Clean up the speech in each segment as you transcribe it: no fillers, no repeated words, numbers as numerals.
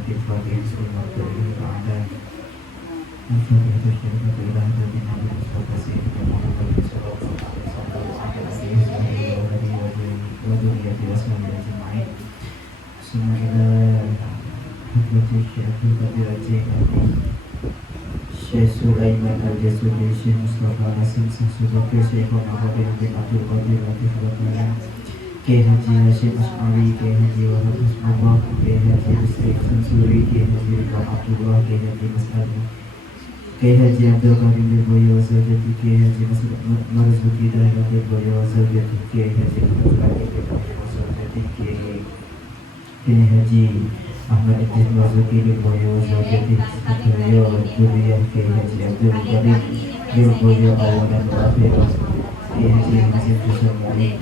salatil fatihah sulma dari ta'ala al-fatihah tersyarikat ilah dari Nabi Mustafa Sayyidina Muhammad sallallahu alaihi wasallam wa duriyati wasmani ajma'in summa ila hadrati Syekh Qadir Al-Jailani Syekh Sulaiman Al-Jasuli Syekh Mustafa Nasim Sasubakir Syekh Muhammad bin Abdul Qadir Latif Al-Qadir Kiai Haji Hashim Asy'ari, Kiai Haji Wahab Hasbullah, Kiai Haji Hussein Sansuri, Kiai Haji Ridwan Abdullah, Kiai Haji Mas Ali, Kiai Haji Abdul Karim Lirboyo Wazawjati, Kiai Haji Marzuki Dahlan Lirboyo Wazawjati, Kiai Haji Abdul Karim Lirboyo Wazawjati, Kiai Haji Ahmad Idris Marzuki Lirboyo Wazawjati, Sekretario Duriyah Kiai Haji Abdul Karim Lirboyo Awalan wa Akhiran, Kiai Haji Hasim Hussein Mu'in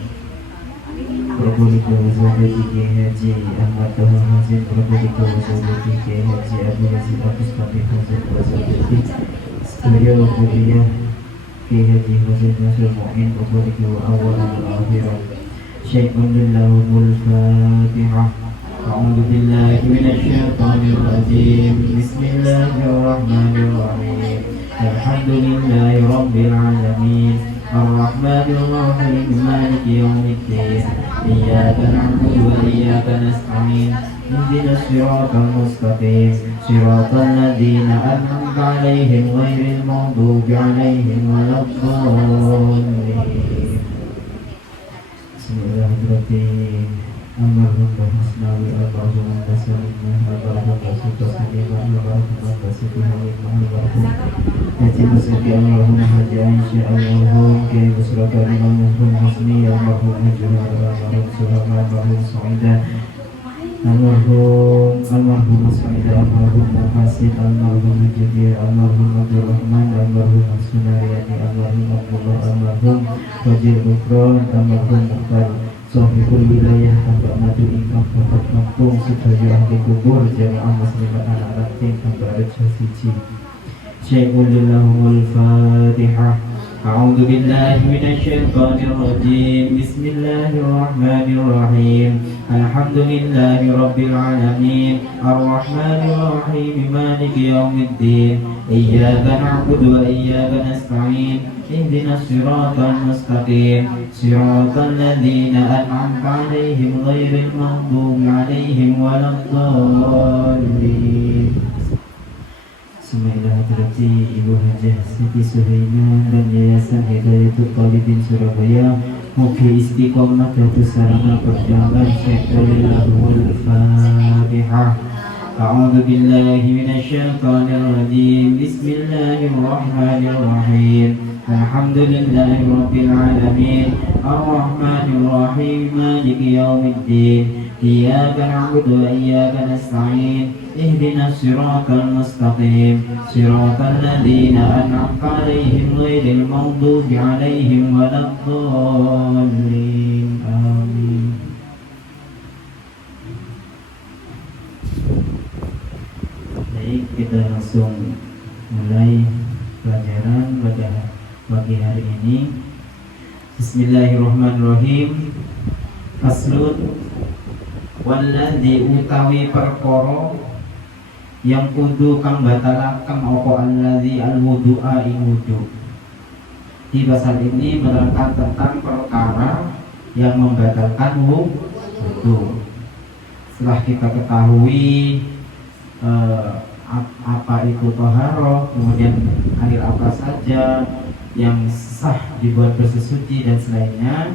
Probolinggo Wazawjati Kiai Haji Ahmad Tahir Hazin Probolinggo Wazawjati Kiai Haji Abdul Aziz Abdus Fatih Hazin Wazawjati Sekretario Duriyah Kiai Haji Hasim Hussein Mu'in Probolinggo Awalan wa Akhiran Syai'un lillahumul Fatihah A'udzu billahi minasyaitonir rajim Bismillahirrahmanirrahim Alhamdulillahi rabbil alamin Ar-Rahmanir Rahim Maliki yaumiddin Iyyaka na'budu wa iyyaka nasta'in Ihdinas siratal mustaqim Siratal ladzina an'amta 'alaihim ghairil maghdubi 'alaihim waladdallin Bismillahirrahmanirrahim Almarhum Hasnawi Almarhum Basalimah Almarhum Basuta Salimah Almarhum Basuti Halimah Almarhum Haji Musyaki Almarhum Haji Aisyah Almarhum Kiai Busraka Almarhum Hasni Almarhum Haji Almarhum Suhama Almarhum Su'idah Almarhum Su'idah Almarhum Muhasid Almarhum Haji Almarhum Abdurrahman Almarhum Sunariyani Almarhum Abdullah Almarhum Wajil Bukron Almarhum Mukhtar Sohibul wilayah tambak madu ingkang bapak kampung sedaya ahli kubur jamaah muslimat anak ranting tambak reja siji Syai'un lillahumul Fatihah A'udzu billahi minasyaitonir rajim Bismillahirrahmanirrahim Alhamdulillahi rabbil alamin Ar-Rahmanir Rahim Maliki yaumiddin Iyyaka na'budu wa iyyaka nasta'in Ihdinas siratal mustaqim Siratal ladzina an'amta 'alaihim ghairil maghdubi 'alaihim waladdallin Semailah hadrati Ibu Hajah Siti Suhaimah dan Yayasan Hidayatul Talibin Surabaya Mugi istiqomah dados sarana perjuangan Syai'ul Fatihah A'udzu billahi minasyaitonir rajim Bismillahirrahmanirrahim Alhamdulillahi rabbil alamin Ar-Rahmanir Rahim Maliki yaumiddin Iyyaka na'budu wa iyyaka nasta'in Ihdinas siratal mustaqim Siratal ladzina an'amta 'alaihim ghairil maghdubi 'alaihim waladdallin Amin. Baik, kita langsung mulai pelajaran pada pagi hari ini. Bismillahirrahmanirrahim. Faslun walladzi utawi perkara yang kudu kang batalaken apa alladzi alwudu'a ing wudu. Di pasal ini menerangkan tentang perkara yang membatalkan wudu. Setelah kita ketahui apa itu taharah, kemudian air apa saja yang sah dibuat bersesuci dan selainnya,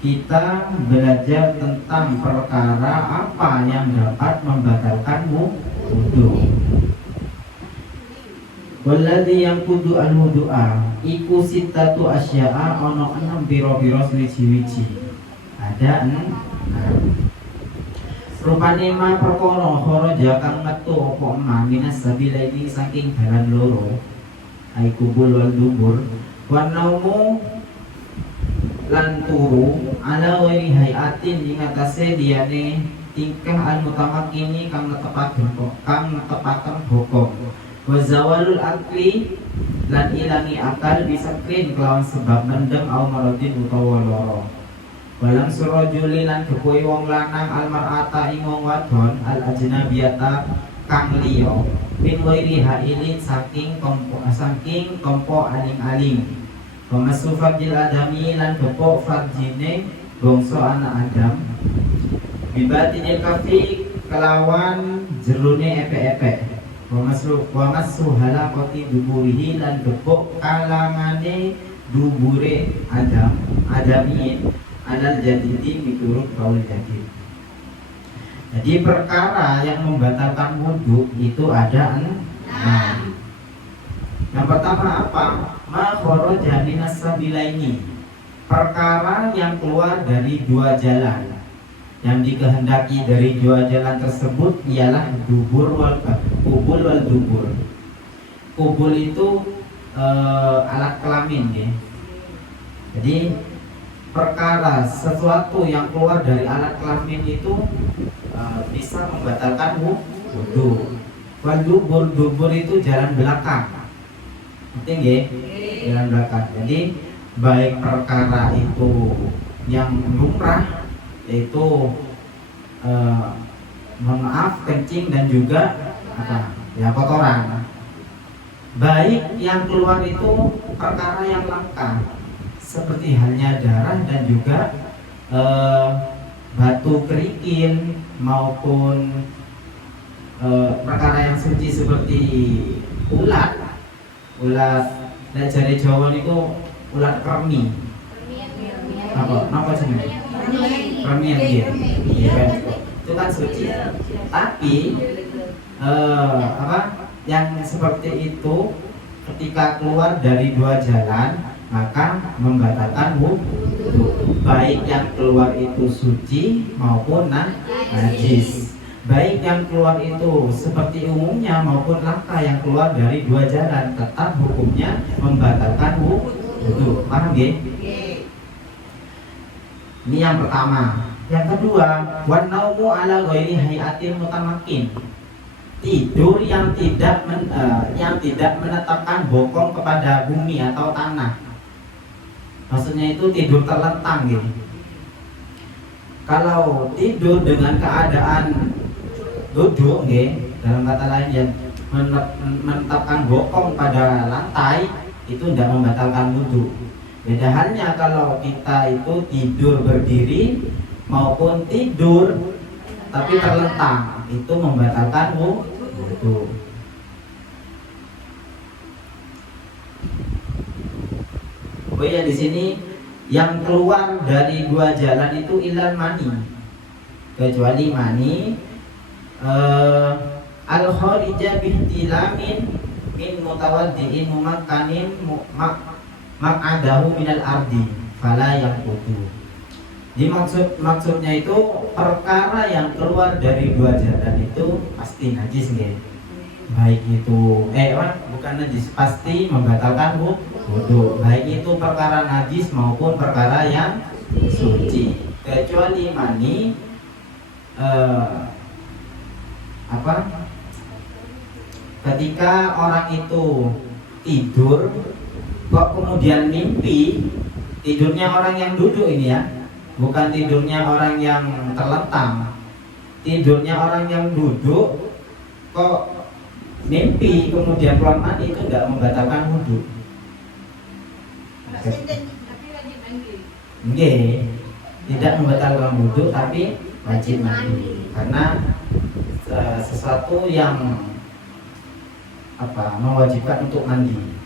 kita belajar tentang perkara apa yang dapat membatalkan wudu. Walladzi yang kudu al-wudu'a iku sitatu asya'a ono 6 biro-biro siji-wiji. Ada 6. Rupane ma perkara kharaja kang metu apa ma minas sabilaini saking dalan loro. Ai kubul wal dubur wa naumu lan turu ala wairi hayatin ing atase diyane tingkah al-mutamakkini kang netepaken bokong wa zawalul akli lan ilangi akal bisa kelawan sebab mendem au maradin utawa lara Walam surajuli lan gepuhi wong lanang almar'ata ing wong wadon al ajnabiyata kang liya min wairi hailin saking tompo aling-aling. Pemasufadil adami lan gepok farjine bangsa anak Adam. Bibatinil kafi kelawan jerune epek-epek. Wamasu halakoti duburihi lan gepok kalangane dubure Adamiin adal jadidi miturut kaul jadid. Jadi perkara yang membatalkan wudhu itu ada enam. Yang pertama apa? Ma kharaja minas sabilaini, perkara yang keluar dari dua jalan. Yang dikehendaki dari dua jalan tersebut ialah kubul wal dubur. Kubul itu alat kelamin ya. Jadi perkara sesuatu yang keluar dari alat kelamin itu bisa membatalkan wudhu. Wal dubur itu jalan belakang. Penting ya, jalan belakang. Jadi baik perkara itu yang lumrah yaitu mohon maaf kencing dan juga kotoran. Baik yang keluar itu perkara yang langka seperti halnya darah dan juga batu kerikil maupun perkara yang suci seperti ulat dan jari Jawa niku ulat kermi. Apa jenenge? Kermian dia. Itu kan suci. Tapi yang seperti itu ketika keluar dari dua jalan maka membatalkan wudhu. Baik yang keluar itu suci maupun najis. Baik yang keluar itu seperti umumnya maupun langka yang keluar dari dua jalan, tetap hukumnya membatalkan wudhu. Paham ya? Ini yang pertama. Yang kedua, wan naumu ala ghairi hayatin mutamakin. Tidur yang tidak menetapkan bokong kepada bumi atau tanah. Maksudnya itu tidur terlentang gitu. Kalau tidur dengan keadaan duduk dalam kata lain yang menetapkan bokong pada lantai itu tidak membatalkan wudhu. Beda halnya kalau kita itu tidur berdiri maupun tidur tapi terlentang, itu membatalkan wudhu. Oh ya, di sini yang keluar dari dua jalan itu ilal mani, kecuali mani al kharija bihtilamin min mutawaddiin mumakkanin mak'adahu minal ardi fala yaqutu. Di maksudnya itu perkara yang keluar dari dua jalan itu pasti najis nggih. Baik itu bukan najis, pasti membatalkan wudhu. Baik itu perkara najis maupun perkara yang suci. Kecuali mani ketika orang itu tidur kok kemudian mimpi, tidurnya orang yang duduk ini ya, bukan tidurnya orang yang terlentang. Tidurnya orang yang duduk kok mimpi kemudian keluar mani, itu tidak membatalkan wudhu. Tidak membatalkan wudhu tapi wajib mandi karena sesuatu yang mewajibkan untuk mandi.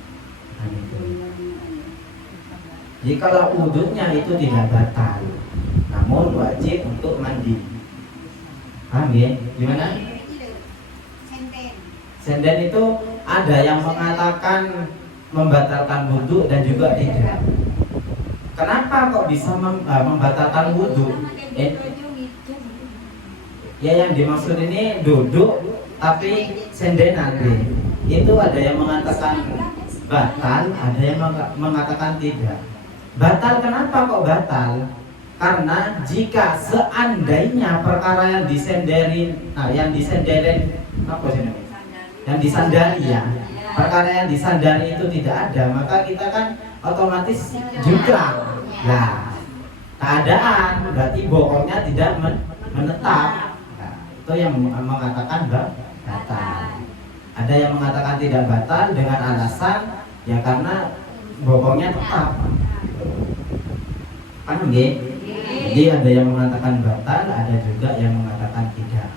Jadi kalau wudhunya itu tidak batal, namun wajib untuk mandi. Paham ya? Gimana? Senden itu ada yang mengatakan membatalkan wudhu dan juga tidak. Kenapa kok bisa membatalkan wudhu? Ya yang dimaksud ini duduk tapi sendenan. Itu ada yang mengatakan batal, ada yang mengatakan tidak. Batal kenapa kok batal? Karena jika seandainya perkara yang disenderin, yang disandari ya, perkara yang disandari itu tidak ada, maka kita kan otomatis juga. Nah, keadaan, berarti bokongnya tidak menetap. Nah, itu yang mengatakan batal. Ada yang mengatakan tidak batal dengan alasan ya karena bokongnya tetap. Kan nggih? Jadi ada yang mengatakan batal, ada juga yang mengatakan tidak.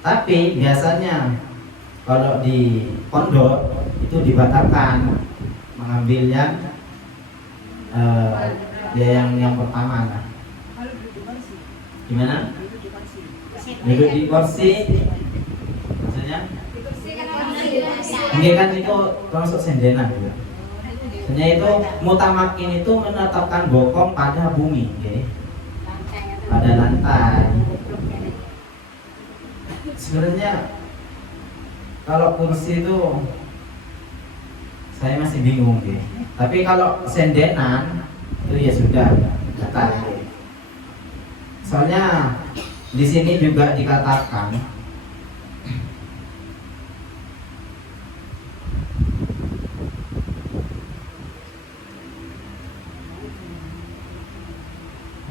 Tapi biasanya kalau di pondok itu dibatalkan mengambil yang ya yang pertama lah. Gimana? Duduk di kursi. Maksudnya? Ini kan itu termasuk sendenan juga. Maksudnya itu mutamakin itu menetapkan bokong pada bumi, okay? Pada lantai. Sebenarnya kalau kursi itu saya masih bingung, okay? Tapi kalau sendenan itu ya sudah batal. Okay? Soalnya di sini juga dikatakan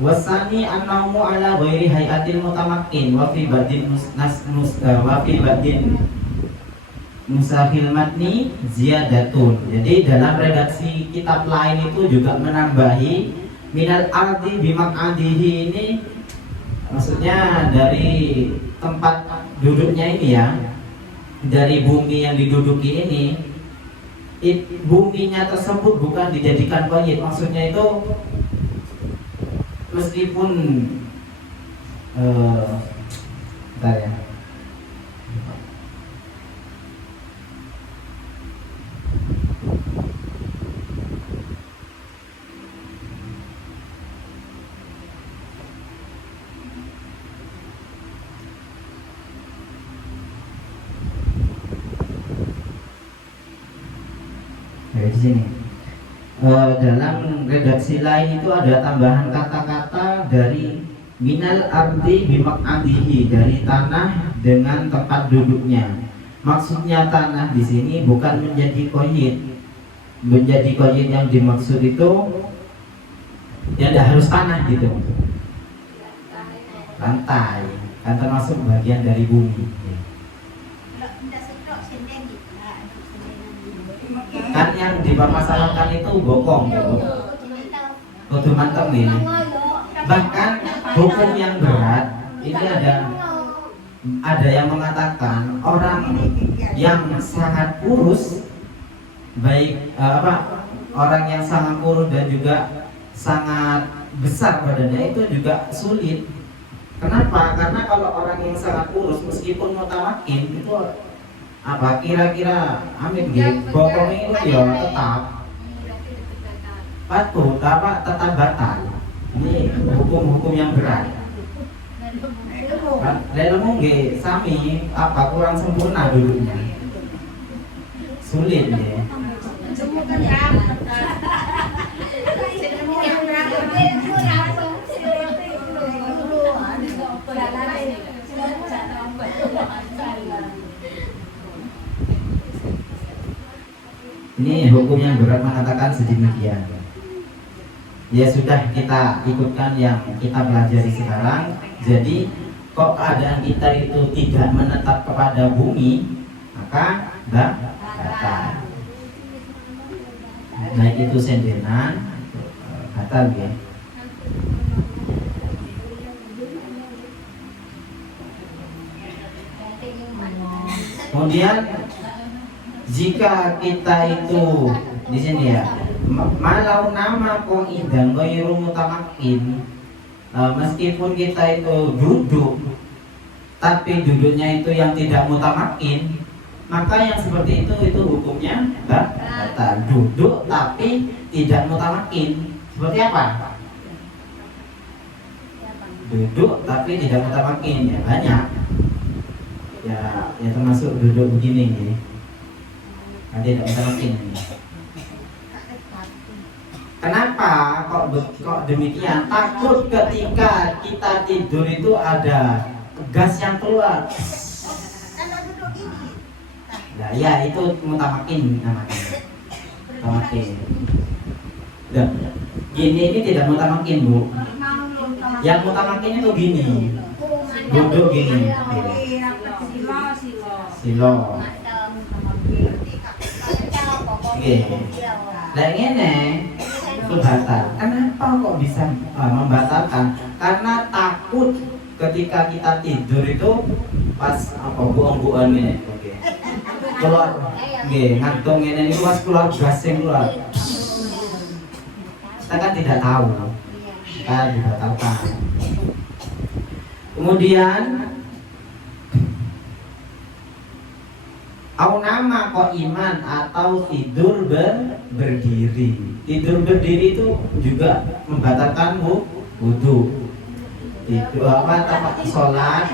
wasani an-naumu ala ghairi hayatil mutamakkin wa fi badin wa fi badin musahil matni ziyadatun. Jadi dalam redaksi kitab lain itu juga menambahi minal ardi bimak'adihi, ini maksudnya dari tempat duduknya ini ya, dari bumi yang diduduki ini, buminya tersebut bukan dijadikan qayyid. Maksudnya itu meskipun bentar ya. Di sini dalam redaksi lain itu ada tambahan kata-kata dari minal ardi bimak'adihi, dari tanah dengan tempat duduknya. Maksudnya tanah di sini bukan menjadi qayyid. Menjadi qayyid yang dimaksud itu ya tidak harus tanah gitu. Lantai kan termasuk bagian dari bumi. Kan yang dipermasalahkan itu bokong gitu. Kudu mantep nih. Bahkan hukum yang berat ini ada yang mengatakan orang yang sangat kurus, baik orang yang sangat kurus dan juga sangat besar badannya itu juga sulit. Kenapa? Karena kalau orang yang sangat kurus meskipun mutamakin itu kira-kira amin gitu, bokongnya itu ya tetap patut tetap batal. Ini hukum-hukum yang berat. Lelemu nggih sami kurang sempurna dulunya, sulit ya. Ini hukum yang berat mengatakan sedemikian. Ya sudah, kita ikutkan yang kita pelajari sekarang. Jadi kok keadaan kita itu tidak menetap kepada bumi, maka batal. Baik itu sendenan, batal ya. Kemudian jika kita itu di sini ya, malau nama qa'idan ghairu mutamakin, meskipun kita itu duduk tapi duduknya itu yang tidak mutamakin, maka yang seperti itu hukumnya batal. Duduk tapi tidak mutamakin. Seperti apa? Duduk tapi tidak mutamakin ya banyak. Ya termasuk duduk begini nih. Tidak mutamakin. Kenapa kok demikian? Takut ketika kita tidur itu ada gas yang keluar. Nah, ya itu mutamakin namanya. Mutamakin. Nah, gini ini tidak mutamakin, Bu. Yang utamakin itu gini, duduk gini. Silo. Oke. Nah ini itu batal. Kenapa kok bisa membatalkan? Karena takut ketika kita tidur itu pas buang-buang ini. Oke. Keluar. Oke, ngantung ini pas keluar gasing keluar. Kita kan tidak tahu. Kita dibatalkan. Kemudian au nama kok iman atau tidur berdiri. Tidur berdiri itu juga membatalkan wudu. Itu apa sholat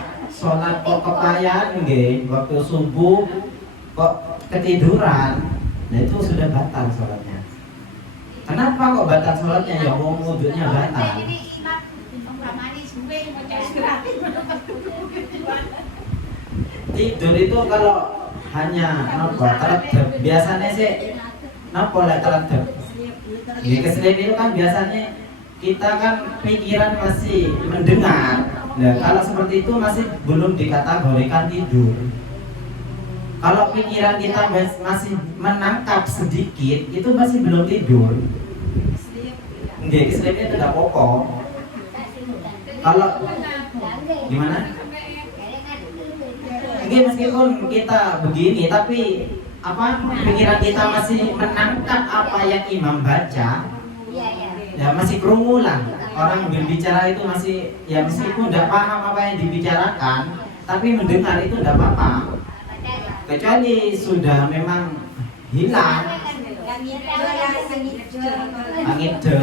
kok kepayan nggih waktu subuh kok ketiduran. Nah itu sudah batal sholatnya. Kenapa kok batal sholatnya? Ya wudunya batal. Tidur itu kalau hanya teledep biasanya sih oleh teledep. Ini keselip itu kan biasanya kita kan pikiran masih mendengar. Nah, kalau seperti itu masih belum dikategorikan tidur. Kalau pikiran kita masih menangkap sedikit, itu masih belum tidur. Nggih, keselipnya tidak pokok. Kalau gimana? Mungkin meskipun kita begini, tapi pikiran kita masih menangkap apa yang imam baca, ya masih kerungu lah. Orang berbicara itu masih, ya meskipun tidak paham apa yang dibicarakan, tapi mendengar itu tidak apa-apa. Kecuali sudah memang hilang angin deh.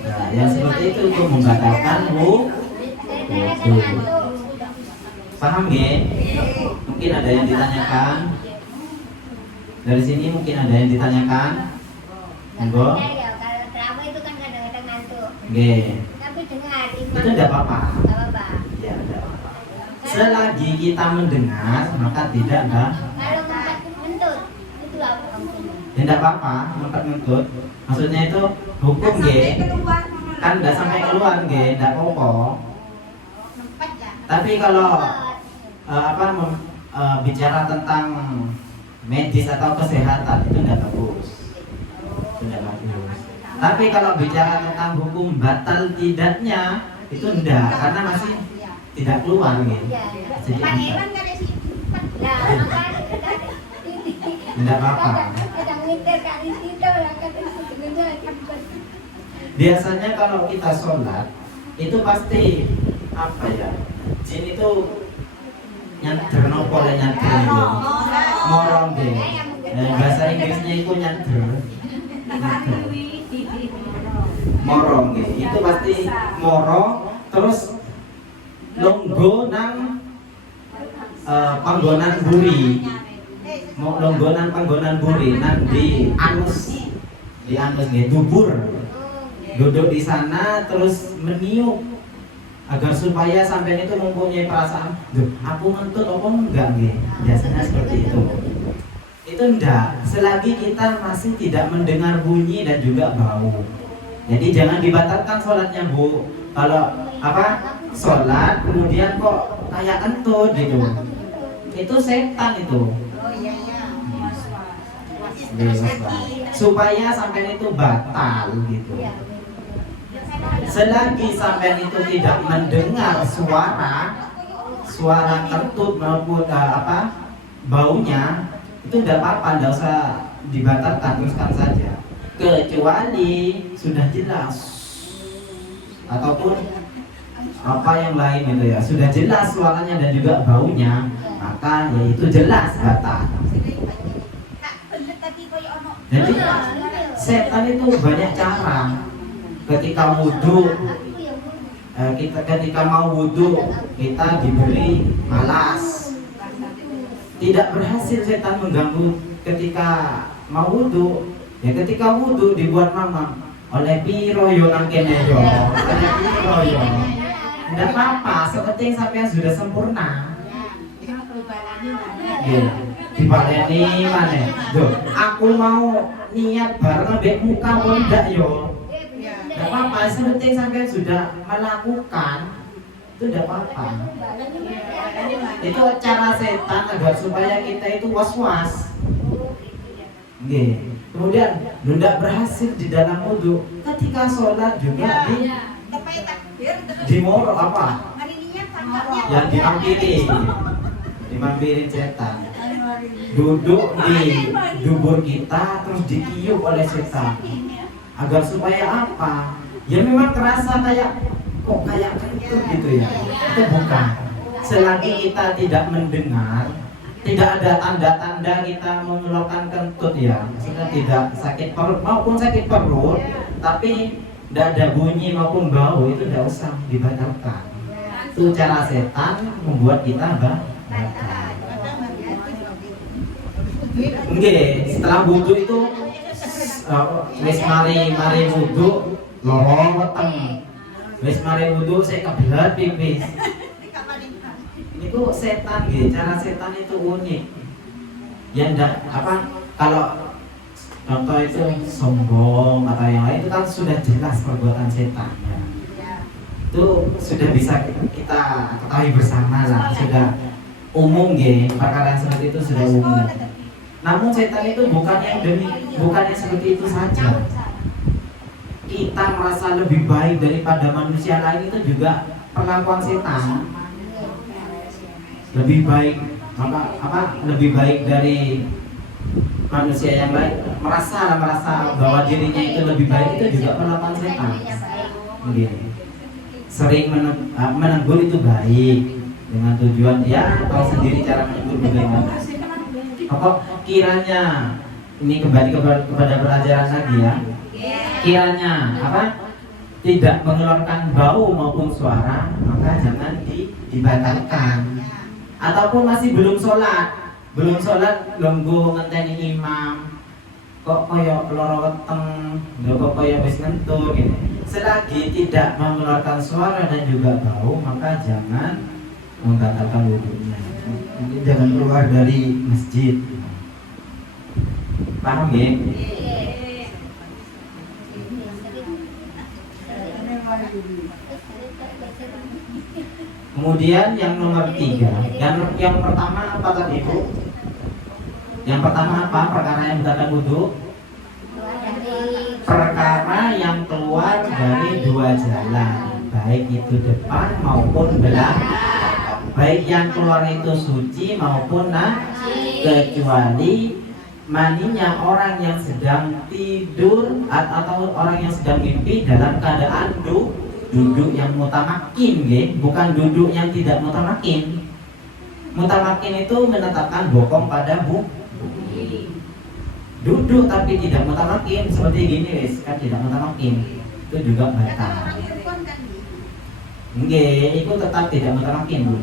Nah, yang seperti itu membatalkan wudu. Paham nggih? Mungkin ada yang ditanyakan. Dari sini mungkin ada yang ditanyakan. Monggo. Nggih. Tapi dengar Itu tidak apa-apa. Ya, tidak apa-apa. Selagi kita mendengar, maka tidak ada. Kalau mentut, itu apa? Tidak apa-apa, mentut. Maksudnya itu hukum nggih. Kan tidak sampai keluar nggih, tidak apa-apa. Tapi kalau bicara tentang medis atau kesehatan itu tidak bagus. Tidak bagus. Tapi kalau bicara tentang hukum batal tidaknya itu enggak, karena masih tidak keluar nih. Jadi tidak apa-apa. Biasanya kalau kita sholat itu pasti apa ya? Jin itu nyanter nopo le nyanter itu. Morong deh. Bahasa Inggrisnya itu nyanter. Morong gitu. Itu pasti moro terus longgo nang panggonan buri. Longgonan panggonan buri nang di anus nggih dubur. Duduk di sana terus meniup agar supaya sampai itu mempunyai perasaan, "Duh, aku mentut apa enggak nggih?" Biasanya seperti itu. Itu enggak, selagi kita masih tidak mendengar bunyi dan juga bau. Jadi jangan dibatalkan sholatnya, Bu. Kalau sholat kemudian kok kayak kentut gitu, itu setan itu. Supaya sampai itu batal gitu. Selagi sampai itu tidak mendengar suara kentut maupun baunya, itu tidak apa-apa, tidak usah dibatalkan, teruskan saja. Kecuali sudah jelas ataupun apa yang lain gitu ya, sudah jelas suaranya dan juga baunya, maka ya itu jelas batal. Jadi setan itu banyak cara. Ketika wudhu, ketika mau wudhu kita diberi malas, tidak berhasil setan mengganggu ketika mau wudhu. Ya ketika wudhu dibuat mama oleh piro yo nang kene yo, oleh piro yo. Tidak apa-apa, sepenting sampai sudah sempurna. dibaleni maneh. Loh, aku mau niat bareng ambek muka kok ndak yo. Enggak apa-apa, penting sampai sudah melakukan itu enggak apa-apa. Itu cara setan agar supaya kita itu was-was. Nggih. Kemudian tidak berhasil di dalam wudu, ketika sholat juga di moro apa? Yang dimampirin setan. Duduk di dubur kita terus ditiup oleh setan. Agar supaya apa? Ya memang terasa kayak kok kayak kentut gitu ya. Itu bukan. Selagi kita tidak mendengar, tidak ada tanda-tanda kita mengeluarkan kentut ya, maksudnya tidak sakit perut maupun sakit perut, tapi tidak ada bunyi maupun bau, itu tidak usah dibatalkan. Itu cara setan membuat kita batal. Oke, setelah wudu itu wis mari wudu lorong weteng. Wis mari wudu saya kebelat pipis. Itu setan gitu, cara setan itu unik. Ya ndak apa kalau contoh itu sombong atau yang lain itu kan sudah jelas perbuatan setan ya. Itu sudah bisa kita ketahui bersama lah, sudah umum gitu, perkara yang seperti itu sudah umum. Namun setan itu bukan yang seperti itu saja. Kita merasa lebih baik daripada manusia lain itu juga perlakuan setan. Lebih baik lebih baik dari manusia yang lain, merasa bahwa dirinya itu lebih baik, itu juga perlakuan setan. Begini. Sering menegur itu baik dengan tujuan ya tahu sendiri cara menegur bagaimana. Apa kiranya ini kembali kepada pelajaran lagi ya. Kiranya tidak mengeluarkan bau maupun suara, maka jangan dibatalkan. Ataupun masih belum sholat lungguh ngenteni imam, kok koyo loro weteng, kok koyo wis ngentur gitu. Selagi tidak mengeluarkan suara dan juga bau, maka jangan membatalkan wudunya. Jangan keluar dari masjid. Paham ya? Kemudian yang nomor 3, yang pertama apa tadi Bu? Yang pertama apa? Perkara yang membatalkan wudu? Perkara yang keluar dari dua jalan, baik itu depan maupun belakang. Baik yang keluar itu suci maupun najis, kecuali maninya orang yang sedang tidur atau orang yang sedang mimpi dalam keadaan duduk yang mutamakin, bukan duduk yang tidak mutamakin. Mutamakin itu menetapkan bokong pada bumi. Duduk tapi tidak mutamakin seperti gini wis, kan tidak mutamakin. Itu juga batal. Nggih, itu tetap tidak mutamakin Bu.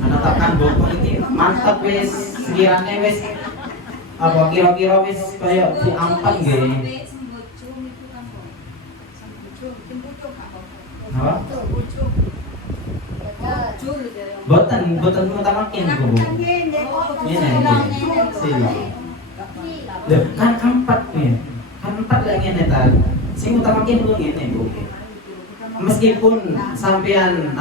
Menetapkan bokong itu mantap wis, sekiranya wis apa kira-kira wis kayak diampan nggih. Apa? Boten mutamakin Bu. Ini sila. Loh, kan empat nih. Kan empat lagi ngene ta. Sing mutamakin Bu ngene Bu. Meskipun sampean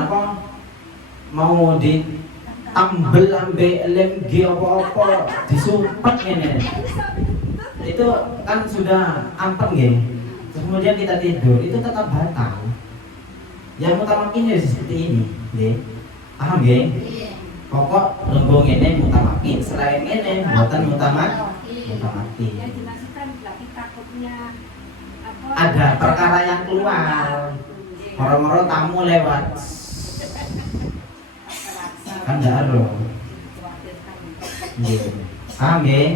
mau ditambel ambek LMG apa-apa disumpet ngene. Itu kan sudah ampun nggih. Kemudian kita tidur, itu tetap batal. Yang mutamakin ya seperti ini, nggih. Paham nggih? Pokok lembung ini mutamakin, selain ini buatan mutamakin. Ada perkara yang keluar, moro-moro tamu lewat, kan nggak ada. Paham nggih?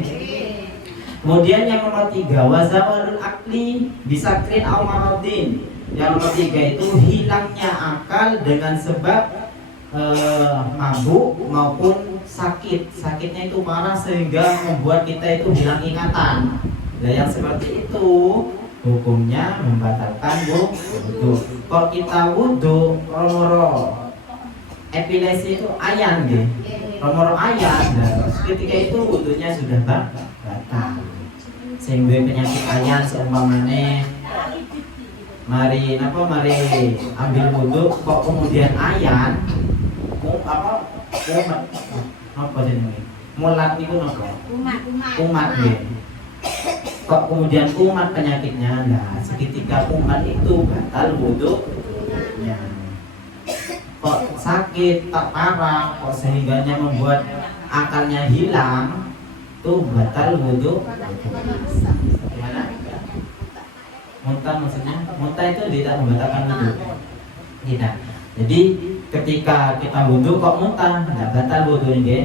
Kemudian yang nomor 3, wazawalul akli bisakrin au maradin. Yang nomor 3 itu hilangnya akal dengan sebab mabuk maupun sakit. Sakitnya itu parah sehingga membuat kita itu hilang ingatan. Nah yang seperti itu hukumnya membatalkan wudu. Kalau kita wudu moro-moro epilepsi itu ayan gitu. nomor ayat, nah, ketika itu wudunya sudah batal. Sehingga penyakit ayat seumpamane mari ambil wudhu kok kemudian ayat apa jenenge mulat niku napa kumat ya. Kok kemudian kumat penyakitnya, nah seketika kumat itu batal wudhunya. Kok sakit tak parah kok sehingganya membuat akalnya hilang, tuh batal wudhu. Gimana? Muntah maksudnya? Muntah itu tidak membatalkan wudhu. Tidak. Jadi ketika kita wudhu kok muntah, tidak batal wudhu nggih.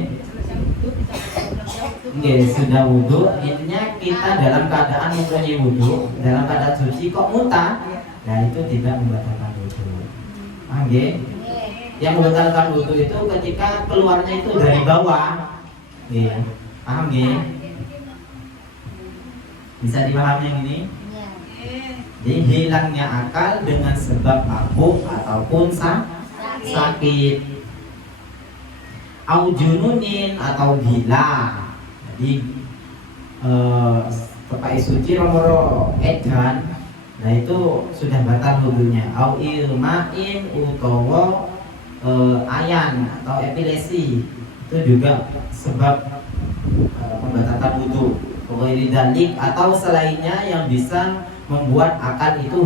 Nggih, sudah wudhu, intinya kita dalam keadaan mempunyai wudhu, dalam keadaan suci kok muntah, nah itu tidak membatalkan wudhu. Nggih. Yang membatalkan wudhu itu ketika keluarnya itu dari bawah. Nggih. Paham nggih? Bisa dipahami yang ini? Jadi hilangnya akal dengan sebab mabuk ataupun sakit, au jununin atau gila. Jadi Bapak suci nomor edan, nah itu sudah batal wudhunya. Au ilmain utawa ayan atau epilepsi itu juga sebab membatalkan wudhu. Pokoknya dalik atau selainnya yang bisa membuat akal itu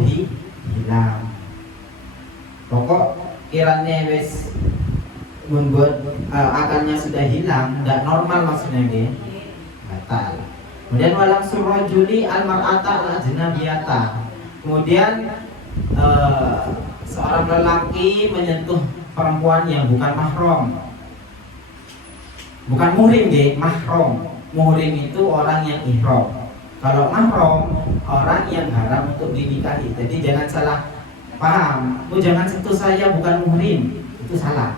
hilang. Pokok kiranya wes membuat akalnya sudah hilang, tidak normal maksudnya nggih, batal. Kemudian walang surajuli almar'ata al-ajnabiyata. Kemudian seorang lelaki menyentuh perempuan yang bukan mahram. Bukan muhrim nggih, mahram. Muhrim itu orang yang ihram. Kalau mahram orang yang haram untuk dinikahi. Jadi jangan salah paham. Oh jangan sentuh saya, bukan muhrim. Itu salah.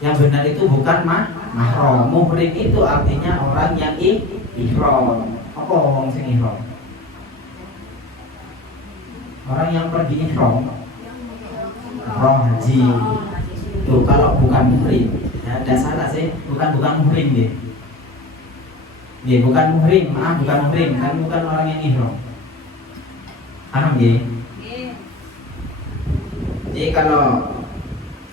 Yang benar itu bukan mahram. Muhrim itu artinya orang yang ihram. Apa orang sing ihram? Orang yang pergi ihram. Haji. Tuh kalau bukan muhrim. Ya, tidak salah sih, bukan muhrim deh. Dia bukan muhrim, maaf bukan muhrim, kan bukan orang yang ihram. Paham nggih? Jadi kalau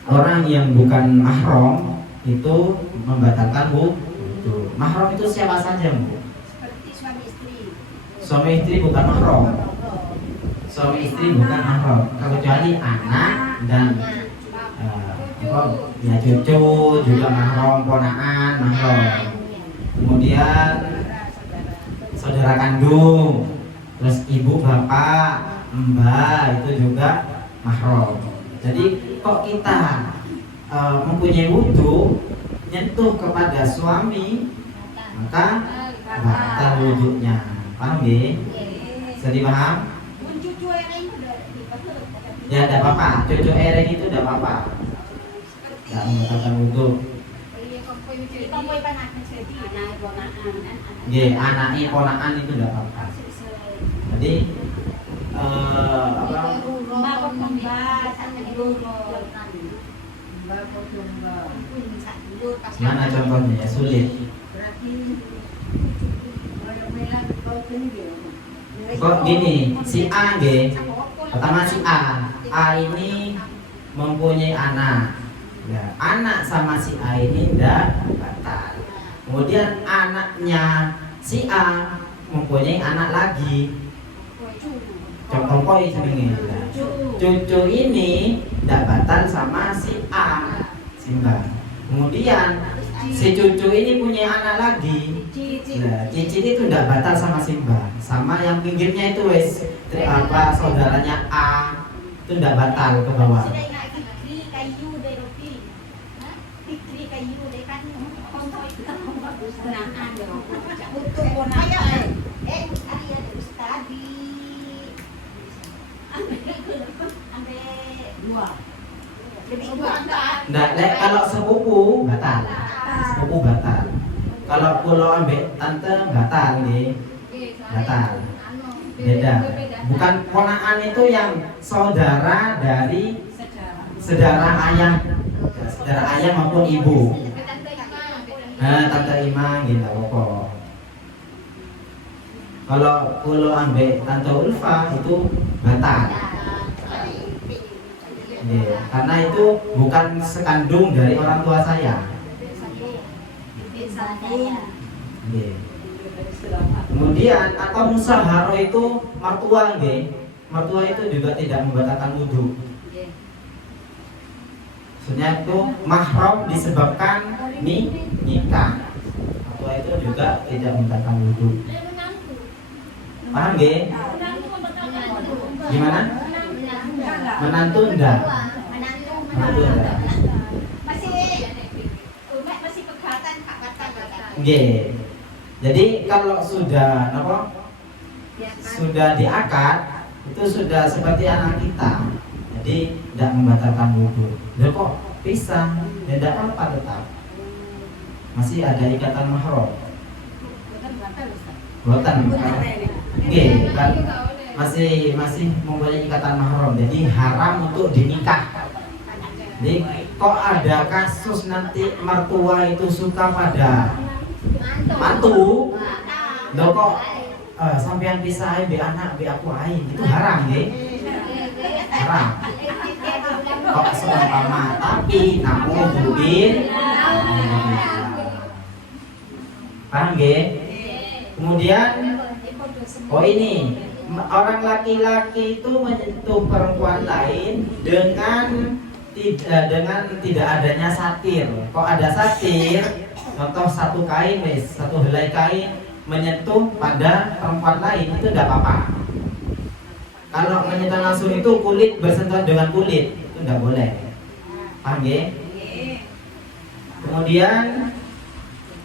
orang yang bukan mahram itu membatalkan wudhu. Mahram itu siapa saja, Bu? Seperti suami istri. Suami istri bukan mahram. Suami istri bukan mahram, kecuali anak dan ya cucu juga mahram, ponakan mahram. Kemudian saudara kandung, terus ibu bapak, mbak itu juga mahram. Jadi kok kita mempunyai wudhu nyentuh kepada suami, maka batal wudhunya. Paham nggih? Bisa dipaham? Ya tidak apa-apa, cucu ereng itu tidak apa-apa, tidak membatalkan wudhu. Anaknya ponakan itu tidak apa-apa. Jadi mana contohnya ya sulit. Kok gini, si A G, pertama si A ini mempunyai anak. Ya, anak sama si A ini tidak batal. Kemudian anaknya si A mempunyai anak lagi. Contoh koi jenenge. Cucu ini tidak batal sama si A, Simba. Kemudian si cucu ini punya anak lagi. Nah, cicit itu tidak batal sama Simba. Sama yang pinggirnya itu wes saudaranya A itu tidak batal ke bawah. Nah, kalau sepupu batal. Sepupu batal. Kalau pulau ambek tante batal nih. Batal. Beda. Bukan ponakan itu yang saudara dari saudara ayah maupun ibu. Tante Ima gitu apa. Kalau kulo ambek Tante Ulfa itu batal. Karena itu bukan sekandung dari orang tua saya. Kemudian atau musaharo itu mertua, mertua itu juga tidak membatalkan wudhu. Maksudnya itu mahram disebabkan nikah. Mertua itu juga tidak membatalkan wudhu. Paham nggih? Gimana? Menantu enggak? Menantu enggak? Masih pegatan kak. Nggih. Jadi kalau sudah apa? Sudah diakad, itu sudah seperti anak kita. Jadi tidak membatalkan wudhu. Loh kok pisah? Tidak apa tetap. Masih ada ikatan mahram. Boten. Nggih, kan masih mempunyai ikatan mahram. Jadi haram untuk dinikah. Jadi kok ada kasus nanti mertua itu suka pada mantu, lo kok sampean pisah be anak be aku aing, itu haram nggih? Haram. Kok seumpama tapi namun mungkin paham nggih? Kemudian ini orang laki-laki itu menyentuh perempuan lain dengan tidak adanya satir. Kok ada satir? Contoh satu helai kain menyentuh pada perempuan lain itu tidak apa-apa. Kalau menyentuh langsung itu kulit bersentuhan dengan kulit itu tidak boleh. Paham ya? Kemudian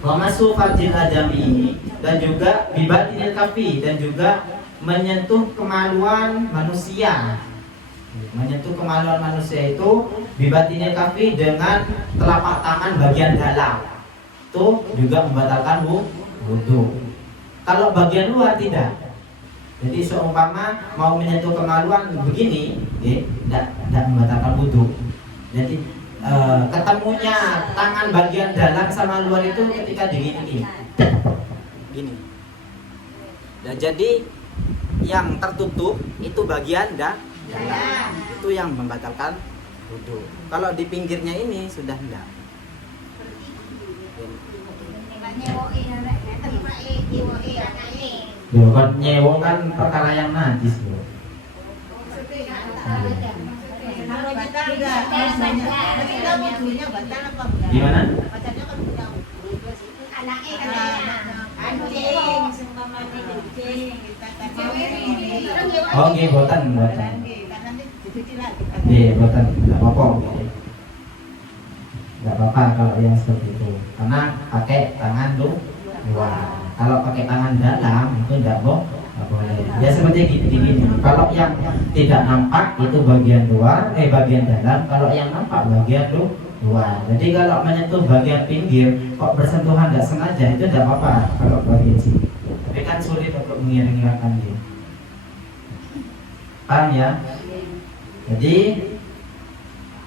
wamasu fardil adami dan juga bibatinil kafi dan juga menyentuh kemaluan manusia. Menyentuh kemaluan manusia itu bibatinil kafi dengan telapak tangan bagian dalam. Itu juga membatalkan wudhu. Kalau bagian luar tidak. Jadi seumpama mau menyentuh kemaluan begini, tidak membatalkan wudhu. Jadi ketemunya tangan bagian dalam sama luar itu ketika digini. Gini. Nah, jadi yang tertutup itu bagian dalam. Itu yang membatalkan wudhu. Kalau di pinggirnya ini sudah tidak. Loh kan nyewa kan perkara yang najis loh. Gimana? Oh nggih boten. Nggih boten, enggak apa-apa. Enggak apa-apa kalau yang seperti itu. Karena pakai tangan luar. Kalau pakai tangan dalam itu tidak boleh. Ya seperti gini. Kalau yang tidak nampak itu bagian luar, bagian dalam. Kalau yang nampak bagian luar. Jadi kalau menyentuh bagian pinggir, kok bersentuhan tidak sengaja itu tidak apa-apa kalau bagian sini. Tapi kan sulit untuk mengiring-iringkan dia. Paham ya? Jadi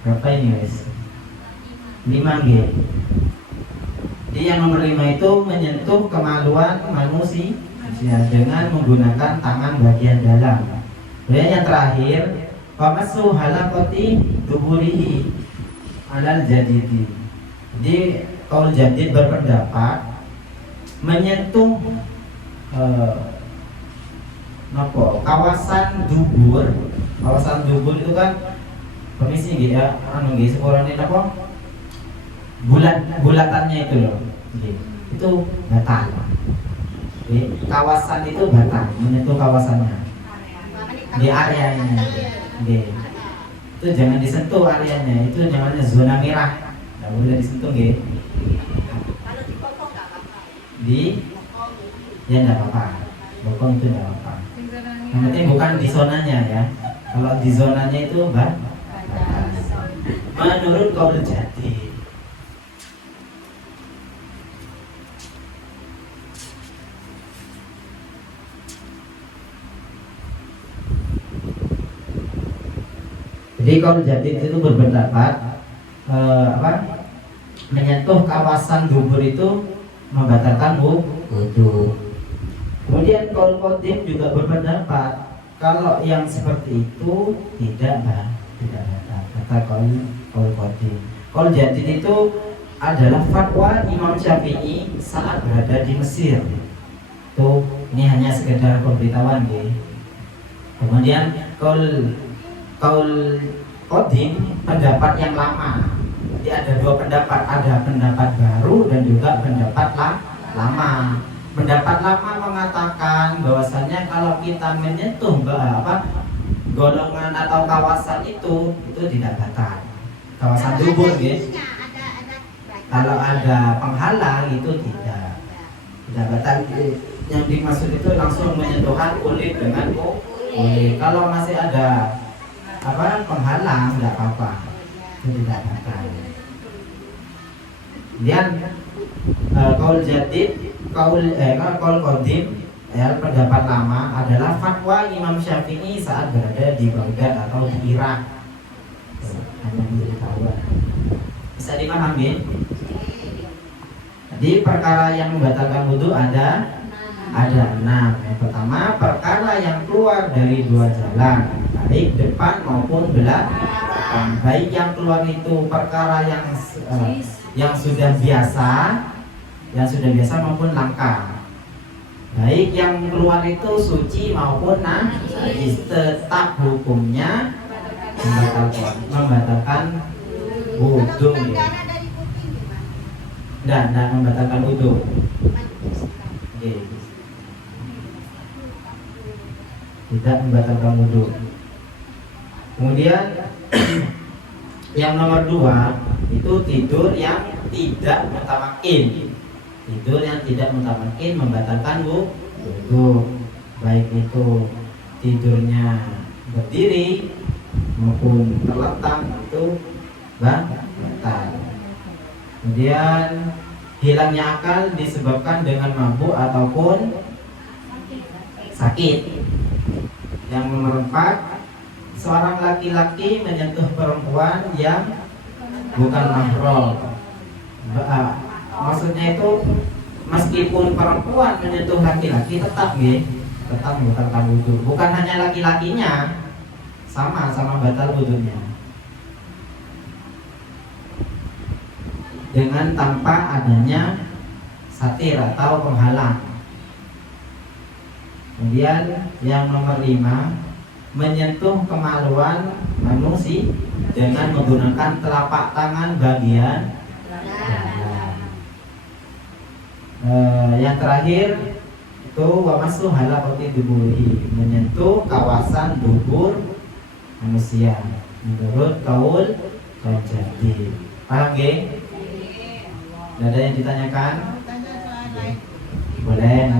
berapa ini guys? 5G. Jadi yang nomor 5 itu menyentuh kemaluan manusia dengan menggunakan tangan bagian dalam. Kemudian yang terakhir, wamasu halakoti duburihi alal jadidi. Jadi kaul jadid berpendapat menyentuh kawasan dubur. Kawasan dubur itu kan permisi gitu ya, seorang ini bulatannya itu loh. Itu batal. Kawasan itu batal, menyentuh kawasannya di areanya. Itu jangan disentuh areanya, itu namanya zona merah, nggak boleh disentuh gitu. Ya nggak apa-apa, bokong itu nggak apa-apa. Yang penting bukan di zonanya ya. Kalau di zonanya itu batal. Menurut kaul jadid. Jadi kaul jadid itu berpendapat menyentuh kawasan dubur itu membatalkan wudu. Kemudian qaul qadim juga berpendapat kalau yang seperti itu tidak batal. Kata qaul qadim. Qaul jadid itu adalah fatwa Imam Syafi'i saat berada di Mesir. Tuh, ini hanya sekedar pemberitahuan ya. Kemudian qaul qadim pendapat yang lama. Jadi ada dua pendapat, ada pendapat baru dan juga pendapat lama. Pendapat lama mengatakan bahwasannya kalau kita menyentuh golongan atau kawasan itu tidak batal. Kawasan dubur ya. Kalau ada penghalang itu tidak batal. Yang dimaksud itu langsung menyentuhkan kulit dengan kulit. Kalau masih ada penghalang tidak apa-apa, itu tidak batal. Kemudian qaul jadid, qaul qadim, pendapat lama adalah fatwa Imam Syafi'i saat berada di Baghdad atau di Irak. Hanya menjadi tahuan. Bisa dipahami? Jadi perkara yang membatalkan wudu ada 6. Yang pertama, perkara yang keluar dari dua jalan, baik depan maupun belakang. Baik yang keluar itu perkara yang sudah biasa maupun langka. Baik yang keluar itu suci maupun najis, tetap hukumnya membatalkan wudu. Dan membatalkan wudu. Tidak membatalkan wudu. Kemudian yang nomor 2 itu tidur yang tidak mutamakin. Tidur yang tidak mutamakin membatalkan wudu. Baik itu tidurnya berdiri maupun terlentang itu batal. Kemudian hilangnya akal disebabkan dengan mabuk ataupun sakit. Yang nomor 4, seorang laki-laki menyentuh perempuan yang bukan mahram. Maksudnya itu meskipun perempuan menyentuh laki-laki tetap membatalkan wudu. Bukan hanya laki-lakinya, sama batal wudunya. Dengan tanpa adanya satir atau penghalang. Kemudian yang nomor 5, menyentuh kemaluan manusia dengan menggunakan telapak tangan bagian dalam. Yang terakhir itu wamasu halaqati duburihi, menyentuh kawasan dubur manusia menurut qaul jadid. Paham nggih? Ada yang ditanyakan? Boleh,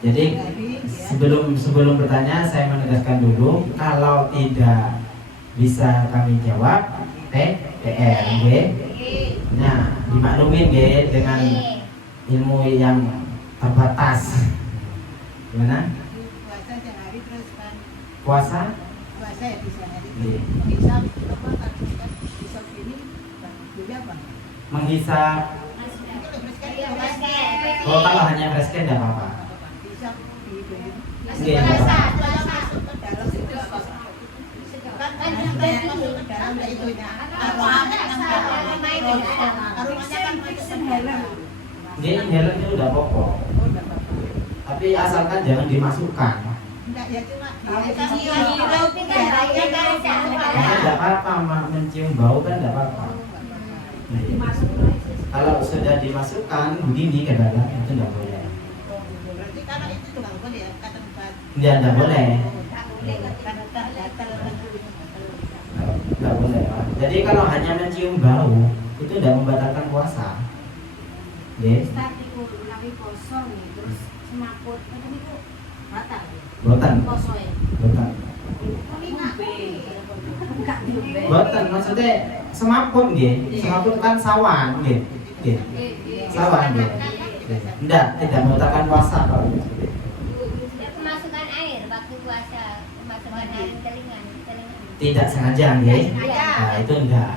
Jadi sebelum bertanya saya menegaskan dulu, kalau tidak bisa kami jawab PR Nah, dimaklumin dengan ilmu yang terbatas. Gimana? Puasa sehari terus kan. Puasa Ya bisa hari. Iya. Bisa bisa ini juga apa? Menghisap. Kalau hanya resken tidak apa-apa. Bisa di Iya, nggak apa-apa. Dia inhalernya udah pokok. Tapi asalkan jangan dimasukkan. Tidak apa-apa, mencium bau kan tidak apa-apa. Kalau sudah dimasukkan begini ke dalam itu tidak boleh. Berarti karena itu juga boleh ya, kata tempat. Tidak boleh. Tidak boleh. Jadi kalau hanya mencium bau itu tidak membatalkan puasa. Yes. Boten. Boten maksudnya semaput nggih. Semaput kan sawan nggih. Nggih. Sawan nggih. Tidak membatalkan puasa kalau itu. Kemasukan air waktu puasa, kemasukan air telinga. Tidak sengaja nggih. Nah, itu enggak.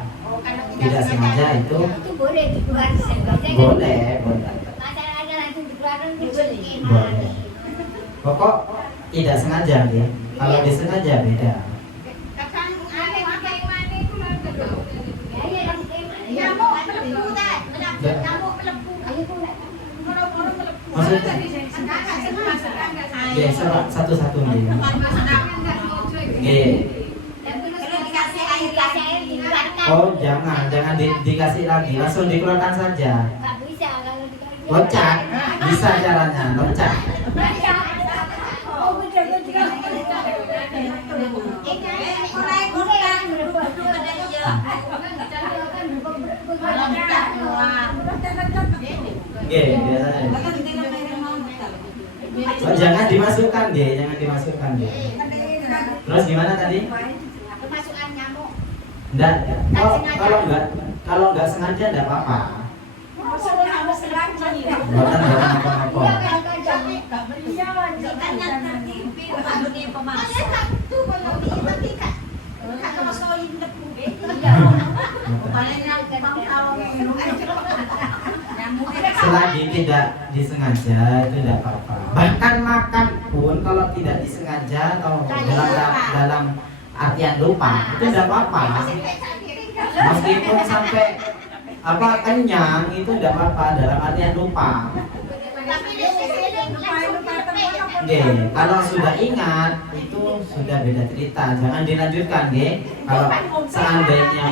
tidak sengaja itu boleh dikeluarkan. boleh. Masalahnya langsung dikeluarkan itu Boleh. Pokok tidak sengaja ya. Kalau disengaja beda. Maksudnya ya satu-satu nih. Oh jangan dikasih lagi, langsung dikeluarkan saja. Nggak bisa kalau dikeluarkan. Loncat, bisa caranya loncat. Biasanya. Oh, jangan dimasukkan deh, jangan dimasukkan deh. Terus gimana tadi? Kemasukan nyamuk. Enggak, kalau enggak sengaja enggak apa-apa. Bukan apa-apa. Selagi tidak disengaja itu tidak apa-apa. Bahkan makan pun kalau tidak disengaja atau dalam artian lupa itu tidak apa-apa. Meskipun sampai kenyang itu tidak apa-apa dalam artian lupa. Oke, kalau sudah ingat itu sudah beda cerita. Jangan dilanjutkan, kalau seandainya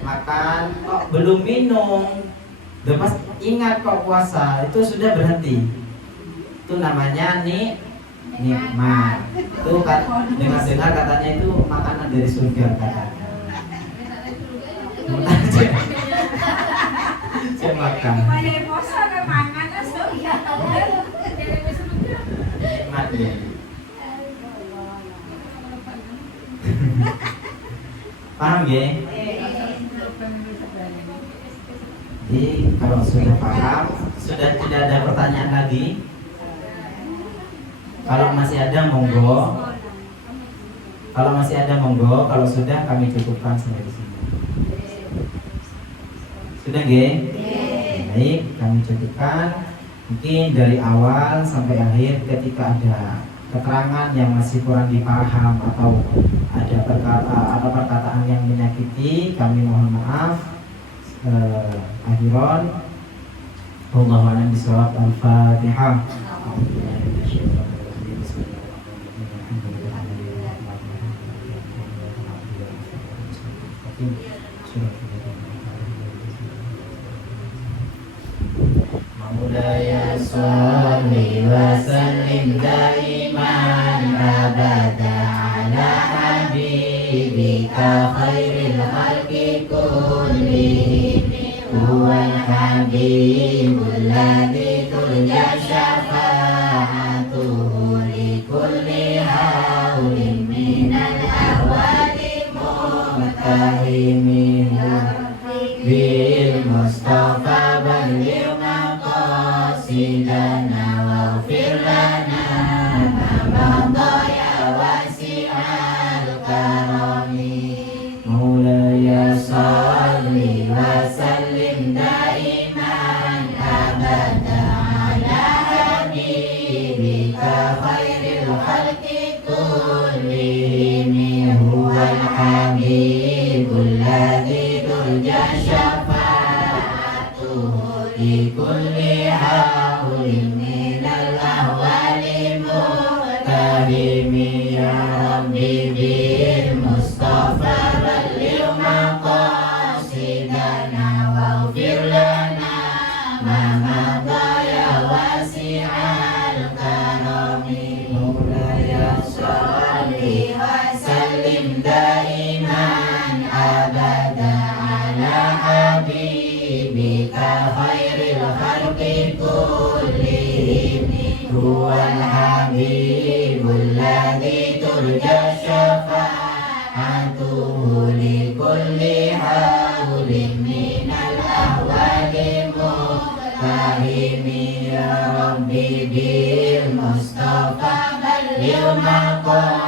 makan kok belum minum, pas ingat kok puasa itu sudah berhenti. Itu namanya nikmat. Itu dengar katanya itu makanan dari surga katanya. Saya makan. Nikmat ya. Paham ya? Jadi kalau sudah paham, sudah tidak ada pertanyaan lagi. Kalau masih ada monggo. Kalau sudah kami cukupkan sampai di sini. Sudah nggih? Baik, kami cukupkan. Mungkin dari awal sampai akhir ketika ada keterangan yang masih kurang dipaham atau ada perkataan yang menyakiti, kami mohon maaf. Akhiran Allahu a'lam bishawab. Al-Fatihah. Maulaya sholli wa sallim daiman abada ala habibika khairil khalqi kullihim huwal habibul ladzi turja syafa'atuhu li kulli haulin minal ahwali muqtahimin bil mustafa balligh maqasidana waghfir lana ma madaya wasi'al karami Maulaya sholli wa sallim daiman abada ala habibika khairil khalqi kullihim huwal habibul ladzi turja syafa'atuhu li kulli haulin minal ahwali muqtarimi ya rabbi bil mustafa balligh maqasidana waghfir lana ma madaya wasi'al karami Maulaya sholli wa sallim daiman abada ala habibika khairil khalqi kullihim huwal habibul ladzi turja syafa'atuhu li kulli haulin minal ahwali muqtahimi ya rabbi bil mustafa balligh maqasidana